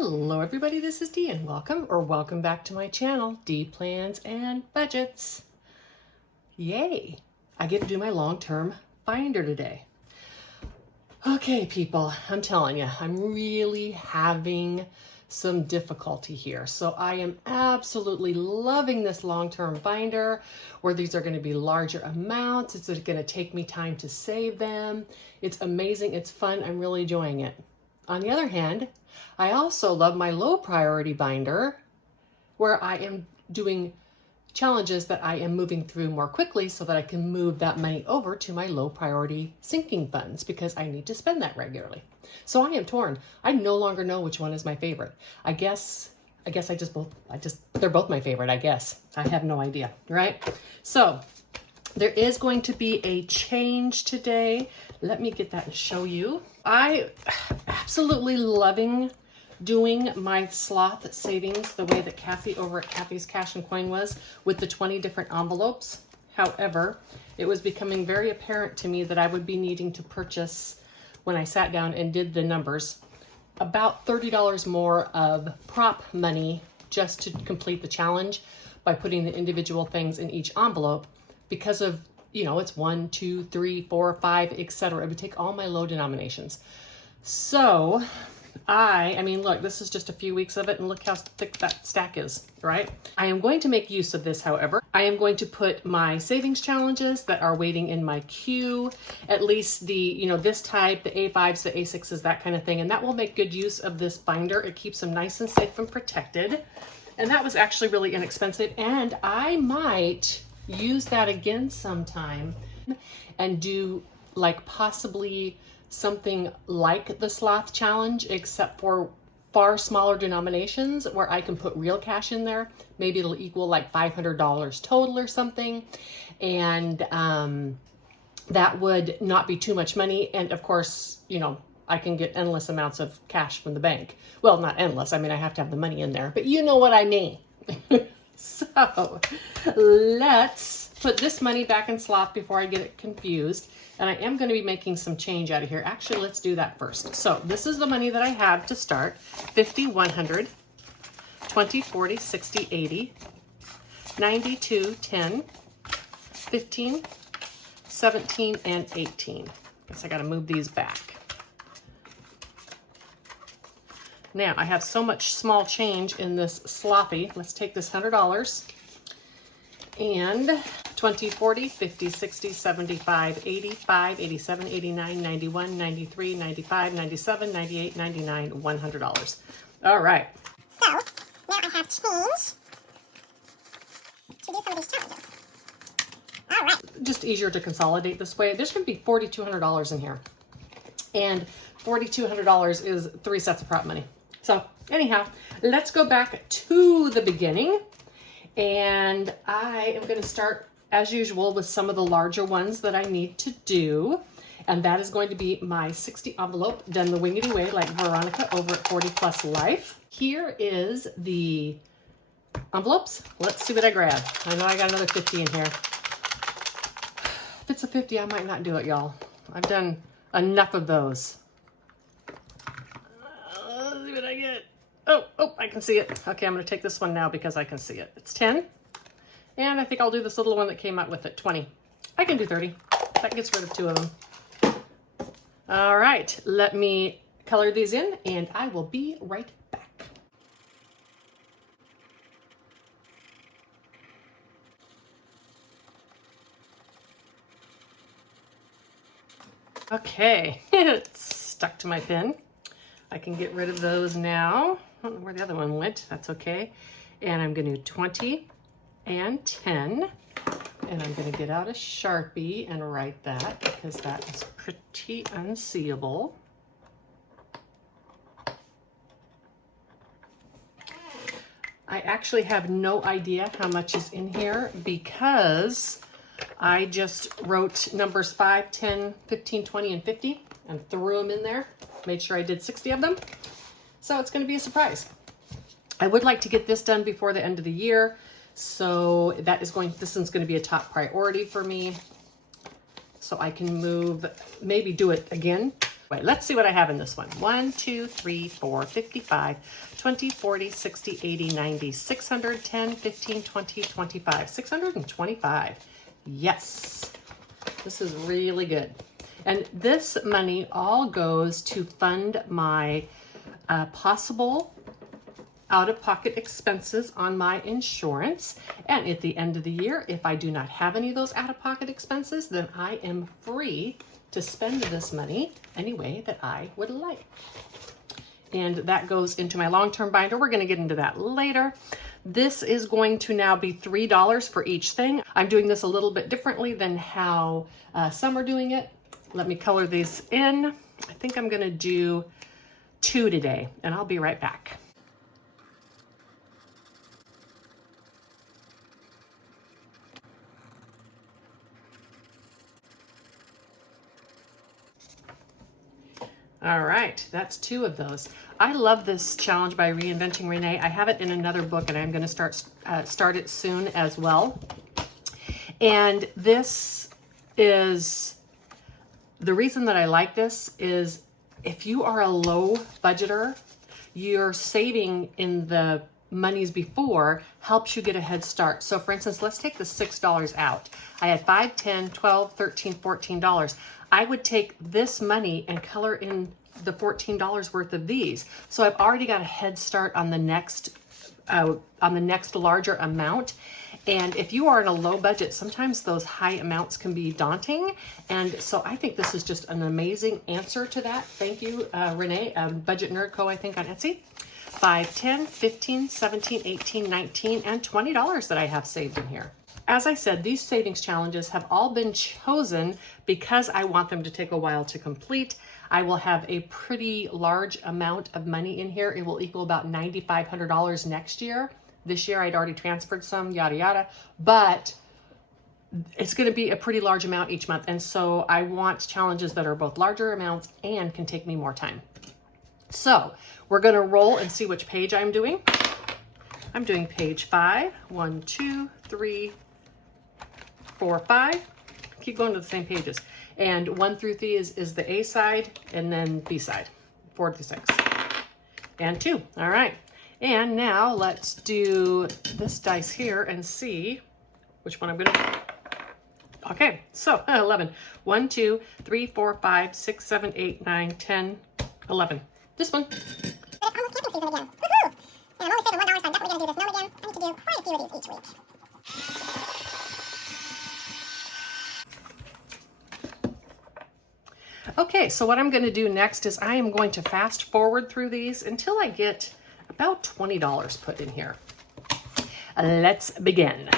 Hello everybody, this is Dee and welcome back to my channel, Dee Plans and Budgets. Yay, I get to do my long-term binder today. Okay people, I'm telling you, I'm really having some difficulty here. So I am absolutely loving this long-term binder where these are going to be larger amounts. It's going to take me time to save them. It's amazing, it's fun, I'm really enjoying it. On the other hand, I also love my low priority binder where I am doing challenges that I am moving through more quickly so that I can move that money over to my low priority sinking funds because I need to spend that regularly. So I am torn. I no longer know which one is my favorite. I guess they're both my favorite, I guess. I have no idea, right? So there is going to be a change today. Let me get that and show you. I absolutely loving doing my sloth savings the way that Kathy over at Kathy's Cash and Coin was with the 20 different envelopes. However, it was becoming very apparent to me that I would be needing to purchase, when I sat down and did the numbers, about $30 more of prop money just to complete the challenge by putting the individual things in each envelope because of, you know, it's 1, 2, 3, 4, 5, etc. It would take all my low denominations. So I mean, look, this is just a few weeks of it and look how thick that stack is, right? I am going to make use of this, however. I am going to put my savings challenges that are waiting in my queue, at least the, you know, this type, the A5s, the A6s, that kind of thing. And that will make good use of this binder. It keeps them nice and safe and protected. And that was actually really inexpensive. And I might use that again sometime and do like possibly something like the sloth challenge, except for far smaller denominations where I can put real cash in there. Maybe it'll equal like $500 total or something. And that would not be too much money. And of course, you know, I can get endless amounts of cash from the bank. Well, not endless. I mean, I have to have the money in there, but you know what I mean. So let's put this money back in sloth before I get it confused. And I am going to be making some change out of here. Actually, let's do that first. So this is the money that I have to start. 50, 100, 20, 40, 60, 80, 92, 10, 15, 17, and 18. Guess I got to move these back. Now, I have so much small change in this sloppy. Let's take this $100 and 20, 40, 50, 60, 75, 85, 87, 89, 91, 93, 95, 97, 98, 99, $100. All right. So, now I have change to do some of these challenges. All right. Just easier to consolidate this way. There's going to be $4,200 in here. And $4,200 is 3 sets of prop money. So, anyhow, let's go back to the beginning. And I am going to start, as usual, with some of the larger ones that I need to do. And that is going to be my 60 envelope, done the wingedy way like Veronica over at 40 Plus Life. Here is the envelopes. Let's see what I grab. I know I got another 50 in here. If it's a 50, I might not do it, y'all. I've done enough of those. Let's see what I get. Oh, I can see it. Okay, I'm going to take this one now because I can see it. It's 10. And I think I'll do this little one that came out with it, 20. I can do 30. That gets rid of 2 of them. All right, let me color these in and I will be right back. Okay, it's stuck to my pen. I can get rid of those now. I don't know where the other one went. That's okay. And I'm going to do 20 and 10. And I'm going to get out a Sharpie and write that because that is pretty unseeable. I actually have no idea how much is in here because I just wrote numbers 5, 10, 15, 20, and 50 and threw them in there. Made sure I did 60 of them. So it's going to be a surprise. I would like to get this done before the end of the year. So this one's going to be a top priority for me. So I can move, maybe do it again Wait, let's see what I have in this one. 1, 2, 3, 4, 55, 20, 40, 60, 80, 90, 600, 10, 15, 20, 25, 625. Yes, this is really good. And this money all goes to fund my possible out-of-pocket expenses on my insurance. And at the end of the year, if I do not have any of those out-of-pocket expenses, then I am free to spend this money any way that I would like. And that goes into my long-term binder. We're going to get into that later. This is going to now be $3 for each thing. I'm doing this a little bit differently than how some are doing it. Let me color these in. I think I'm going to do 2 today, and I'll be right back. All right, that's 2 of those. I love this challenge by Reinventing Renee. I have it in another book, and I'm going to start it soon as well. And this is, the reason that I like this is if you are a low budgeter, your saving in the monies before helps you get a head start. So for instance, let's take the $6 out. I had $5, $10, $12, $13, $14. I would take this money and color in the $14 worth of these. So I've already got a head start on the next larger amount. And if you are in a low budget, sometimes those high amounts can be daunting. And so I think this is just an amazing answer to that. Thank you, Renee, Budget Nerd Co., I think, on Etsy. 5, 10, 15, 17, 18, 19, and $20 that I have saved in here. As I said, these savings challenges have all been chosen because I want them to take a while to complete. I will have a pretty large amount of money in here. It will equal about $9,500 next year. This year I'd already transferred some, yada, yada, but it's going to be a pretty large amount each month. And so I want challenges that are both larger amounts and can take me more time. So we're going to roll and see which page I'm doing. I'm doing page 5. 1, 2, 3, 4, 5. Keep going to the same pages. And 1 through 3 is the A side, and then B side, 4 through 6. And 2. All right. And now let's do this dice here and see which one I'm going to do. Okay, so 11. 1, 2, 3, 4, 5, 6, 7, 8, 9, 10, 11. This one. But it's almost camping season again. Woohoo! And I'm only saving $1, so I'm definitely going to do this gnome again. I need to do quite a few of these each week. Okay, so what I'm going to do next is I am going to fast forward through these until I get about $20 put in here. Let's begin.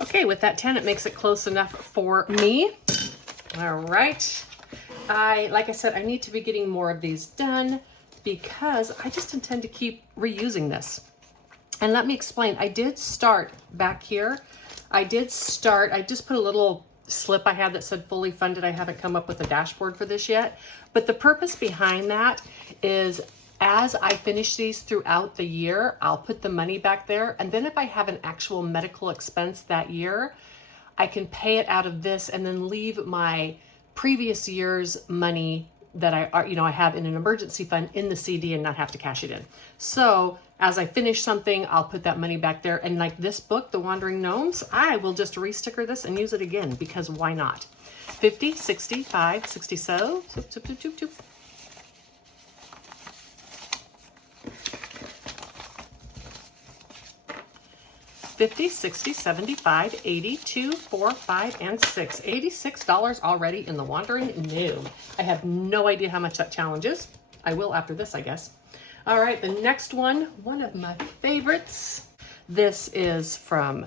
Okay, with that 10, it makes it close enough for me. All right. Like I said, I need to be getting more of these done because I just intend to keep reusing this. And let me explain. I did start back here. I just put a little slip I had that said fully funded. I haven't come up with a dashboard for this yet. But the purpose behind that is as I finish these throughout the year, I'll put the money back there. And then if I have an actual medical expense that year, I can pay it out of this and then leave my previous year's money that I have in an emergency fund in the CD and not have to cash it in. So as I finish something, I'll put that money back there. And like this book, The Wandering Gnomes, I will just re-sticker this and use it again because why not? 50, 65, 60, so, 50, 60, 75, 80, 2, 4, 5, and 6. $86 already in The Wandering Gnome. I have no idea how much that challenge is. I will after this, I guess. All right, the next one of my favorites. This is from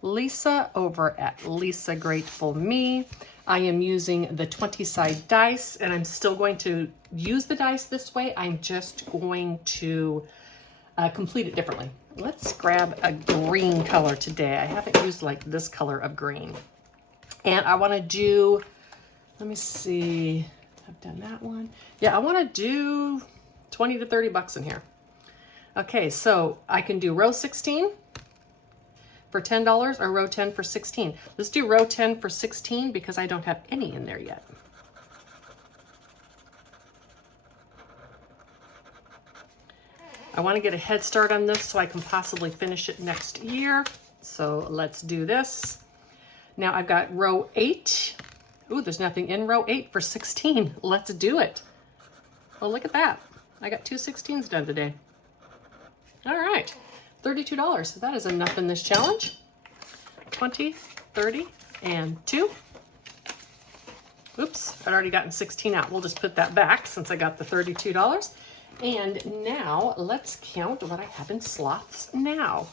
Lisa over at Lisa Grateful Me. I am using the 20-side dice, and I'm still going to use the dice this way. I'm just going to complete it differently. Let's grab a green color today. I haven't used like this color of green. And I want to do, let me see, I've done that one. Yeah, I want to do 20 to 30 bucks in here. Okay, so I can do row 16 for $10 or row 10 for 16. Let's do row 10 for 16 because I don't have any in there yet. I want to get a head start on this so I can possibly finish it next year. So let's do this. Now I've got row 8. Ooh, there's nothing in row 8 for 16. Let's do it. Well, look at that. I got 2 16s done today. All right, $32. That is enough in this challenge. 20, 30, and 2. Oops, I'd already gotten 16 out. We'll just put that back since I got the $32. And now let's count what I have in sloths now.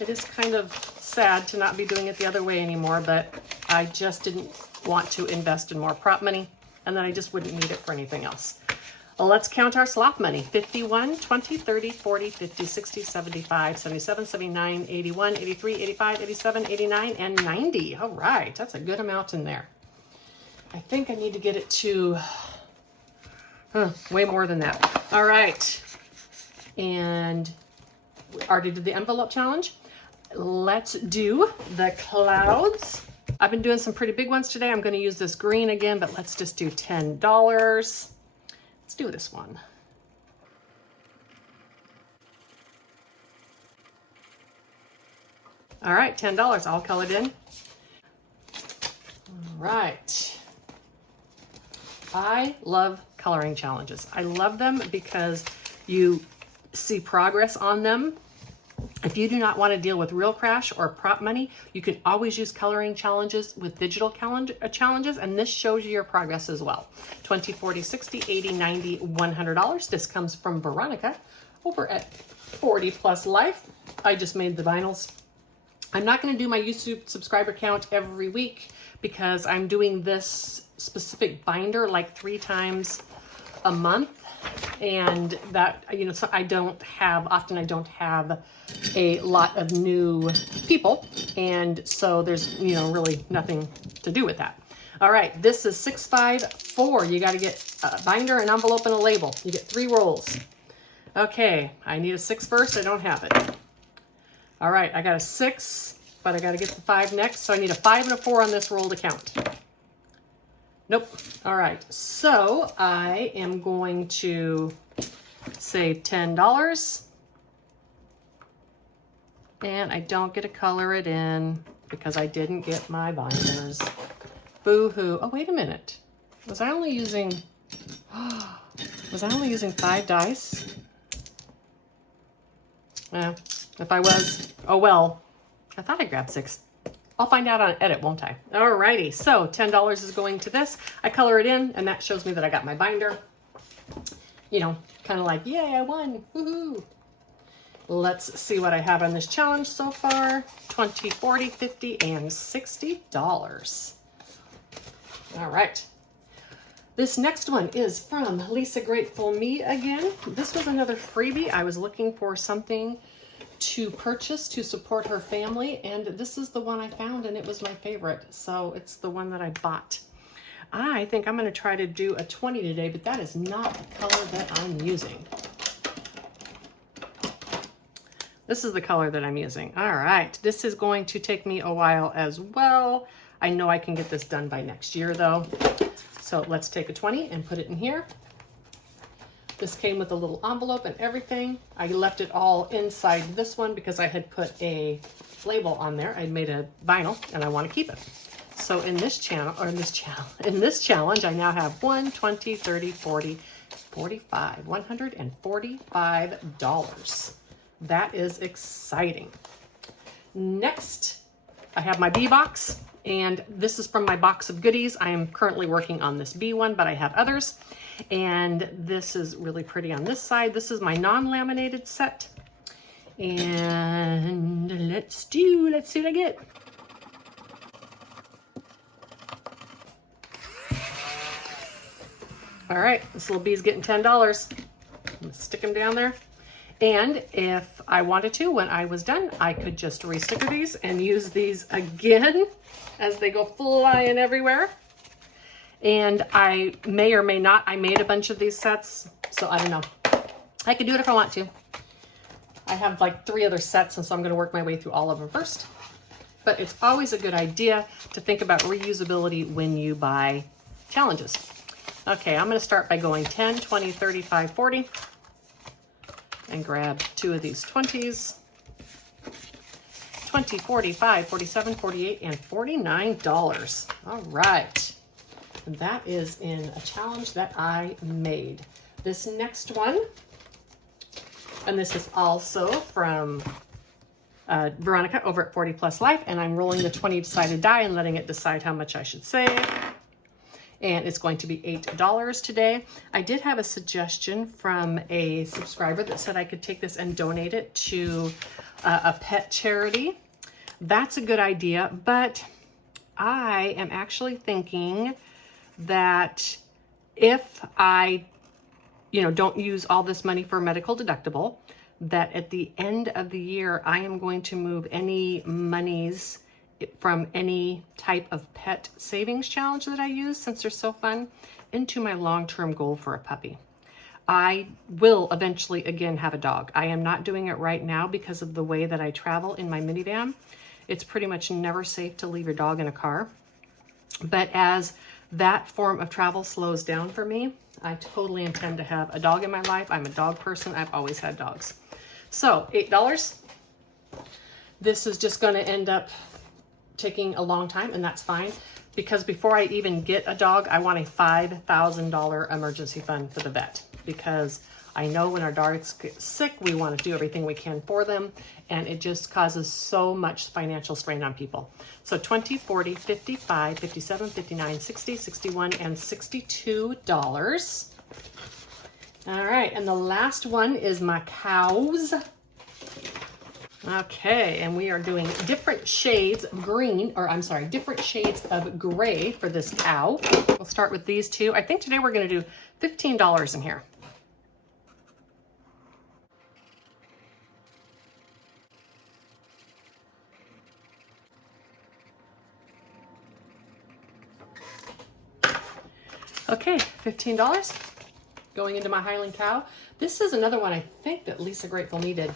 It is kind of sad to not be doing it the other way anymore, but I just didn't want to invest in more prop money, and then I just wouldn't need it for anything else. Well, let's count our sloth money. 51, 20, 30, 40, 50, 60, 75, 77, 79, 81, 83, 85, 87, 89, and 90. All right, that's a good amount in there. I think I need to get it to way more than that. All right, and we already did the envelope challenge. Let's do the clouds. I've been doing some pretty big ones today. I'm going to use this green again, but let's just do $10. Let's do this one. All right, $10. I'll color it in. All right. I love coloring challenges. I love them because you see progress on them. If you do not want to deal with real cash or prop money, you can always use coloring challenges with digital challenges, and this shows you your progress as well. 20, 40, 60, 80, 90, $100. This comes from Veronica over at 40 Plus Life. I just made the vinyls. I'm not going to do my YouTube subscriber count every week because I'm doing this specific binder like 3 times a month, and that, you know, so I don't have a lot of new people, and so there's, you know, really nothing to do with that. All right, this is 654. You got to get a binder, an envelope, and a label. You get 3 rolls. Okay, I need a 6 first. I don't have it. All right, I got a 6, but I got to get the 5 next, so I need a 5 and a 4 on this roll to count. Nope. All right, so I am going to say $10, and I don't get to color it in because I didn't get my binders. Boo-hoo. Oh, wait a minute. Was I only using 5 dice? Well, if I was, oh well. I thought I grabbed 6. I'll find out on edit, won't I? Alrighty, so $10 is going to this. I color it in, and that shows me that I got my binder. You know, kind of like, yay, I won, woohoo. Let's see what I have on this challenge so far. 20, 40, 50, and $60. All right. This next one is from Lisa Grateful Me again. This was another freebie. I was looking for something to purchase to support her family, and this is the one I found, and it was my favorite, so it's the one that I bought. I think I'm going to try to do a 20 today, but that is not the color that I'm using. This is the color that I'm using. All right, this is going to take me a while as well. I know I can get this done by next year though. So let's take a 20 and put it in here. This came with a little envelope and everything. I left it all inside this one because I had put a label on there. I made a vinyl and I want to keep it. So in this challenge, I now have 1, 20, 30, 40, 45, $145. That is exciting. Next, I have my bee box, and this is from my box of goodies. I am currently working on this bee one, but I have others. And this is really pretty on this side. This is my non-laminated set. And let's see what I get. All right, this little bee's getting $10. I'm gonna stick him down there. And if I wanted to, when I was done, I could just re-sticker these and use these again as they go flying everywhere. And I may or may not, I made a bunch of these sets, so I don't know. I could do it if I want to. I have like 3 other sets, and so I'm going to work my way through all of them first. But it's always a good idea to think about reusability when you buy challenges. Okay, I'm going to start by going 10, 20, 35, 40, and grab 2 of these 20s. 20, 45, 47, 48, and $49. All right. And that is in a challenge that I made. This next one, and this is also from Veronica over at 40 Plus Life, and I'm rolling the 20-sided die and letting it decide how much I should save. And it's going to be $8 today. I did have a suggestion from a subscriber that said I could take this and donate it to a pet charity. That's a good idea, but I am actually thinking that if I don't use all this money for a medical deductible, that at the end of the year, I am going to move any monies from any type of pet savings challenge that I use, since they're so fun, into my long-term goal for a puppy. I will eventually again have a dog. I am not doing it right now because of the way that I travel in my minivan. It's pretty much never safe to leave your dog in a car. But as that form of travel slows down for me, I totally intend to have a dog in my life. I'm a dog person. I've always had dogs. So $8. This is just going to end up taking a long time, and that's fine, because before I even get a dog, I want a $5,000 emergency fund for the vet, because I know when our dogs get sick, we want to do everything we can for them, and it just causes so much financial strain on people. So 20, 40, 55, 57, 59, 60, 61, and $62. All right, and the last one is my cows. Okay, and we are doing different shades of green, or I'm sorry, different shades of gray for this cow. We'll start with these 2. I think today we're going to do $15 in here. Okay, $15 going into my Highland cow. This is another one I think that Lisa Grateful needed.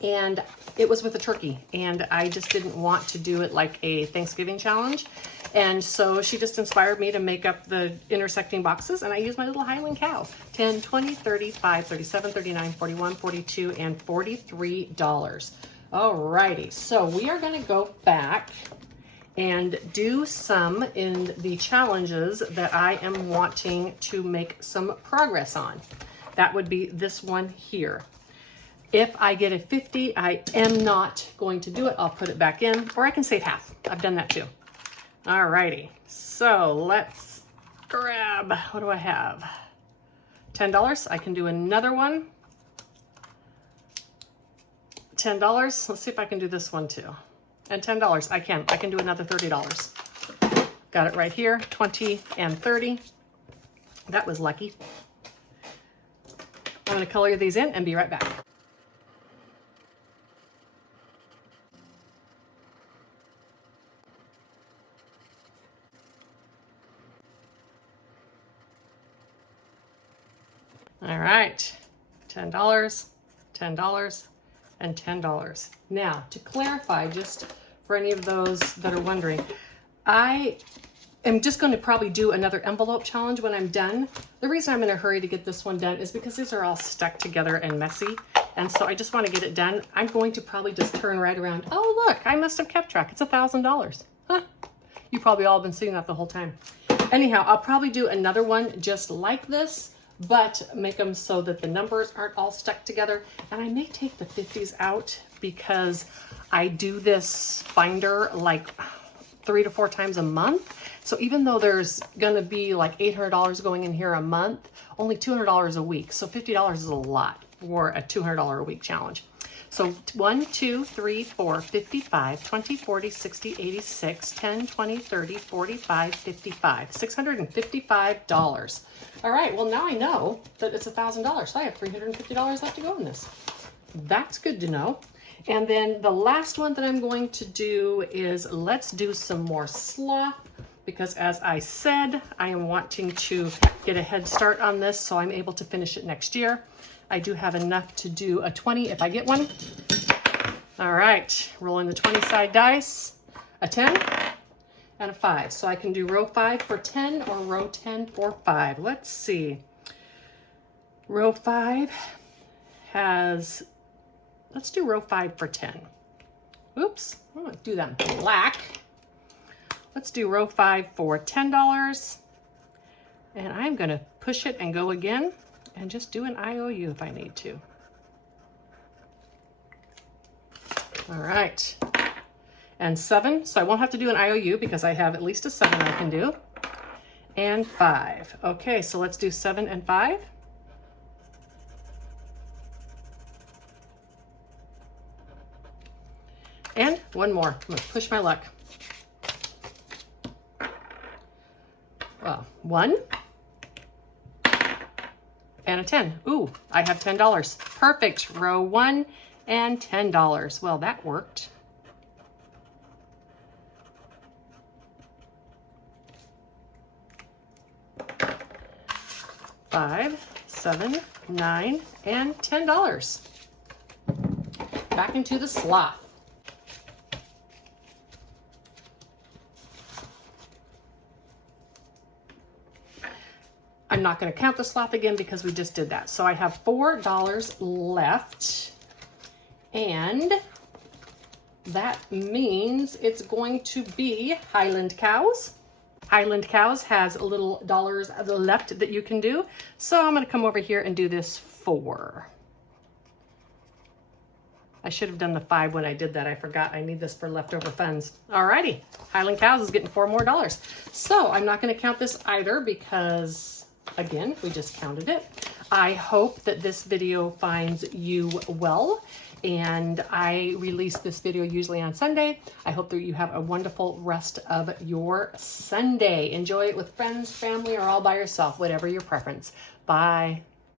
And it was with a turkey, and I just didn't want to do it like a Thanksgiving challenge. And so she just inspired me to make up the intersecting boxes, and I used my little Highland cow. 10, 20, 35, 37, 39, 41, 42, and $43. Alrighty, so we are gonna go back and do some in the challenges that I am wanting to make some progress on. That would be this one here. If I get a 50, I am not going to do it. I'll put it back in, or I can save half. I've done that too. Alrighty, so let's grab, what do I have? $10, I can do another one. $10, let's see if I can do this one too. And $10, I can do another $30. Got it right here, 20 and 30. That was lucky. I'm gonna color these in and be right back. All right, $10, $10, and $10. Now, to clarify, just for any of those that are wondering, I am just going to probably do another envelope challenge when I'm done. The reason I'm in a hurry to get this one done is because these are all stuck together and messy, and so I just want to get it done. I'm going to probably just turn right around. Oh, look, I must have kept track. It's $1,000. Huh. You've probably all been seeing that the whole time. Anyhow, I'll probably do another one just like this, but make them so that the numbers aren't all stuck together. And I may take the 50s out because I do this binder like 3 to 4 times a month. So even though there's gonna be like $800 going in here a month, only $200 a week. So $50 is a lot for a $200 a week challenge. So 1, 2, 3, 4, 55, 20, 40, 60, 86, 10, 20, 30, 45, 55, $655. All right, well now I know that it's $1,000. So I have $350 left to go in this. That's good to know. And then the last one that I'm going to do is let's do some more sloth, because as I said, I am wanting to get a head start on this so I'm able to finish it next year. I do have enough to do a 20 if I get one. All right, rolling the 20 side dice, a 10 and a 5. So I can do row 5 for 10 or row 10 for 5. Let's see. Row 5 has, let's do row 5 for 10. Oops, I'm gonna do that in black. Let's do row 5 for $10. And I'm gonna push it and go again and just do an IOU if I need to. All right, and 7, so I won't have to do an IOU because I have at least a 7 I can do, and 5. Okay, so let's do 7 and 5. And one more, I'm gonna push my luck. Well, 1 and a 10. Ooh, I have $10. Perfect, row 1 and $10. Well, that worked. $5, $7, $9, and $10. Back into the sloth. I'm not going to count the sloth again because we just did that. So I have $4 left, and that means it's going to be Highland Cows. Highland Cows has little dollars left that you can do. So I'm going to come over here and do this 4. I should have done the 5 when I did that. I forgot I need this for leftover funds. Alrighty, Highland Cows is getting $4 more. So I'm not going to count this either because, again, we just counted it. I hope that this video finds you well, and I release this video usually on Sunday. I hope that you have a wonderful rest of your Sunday. Enjoy it with friends, family, or all by yourself, whatever your preference. Bye.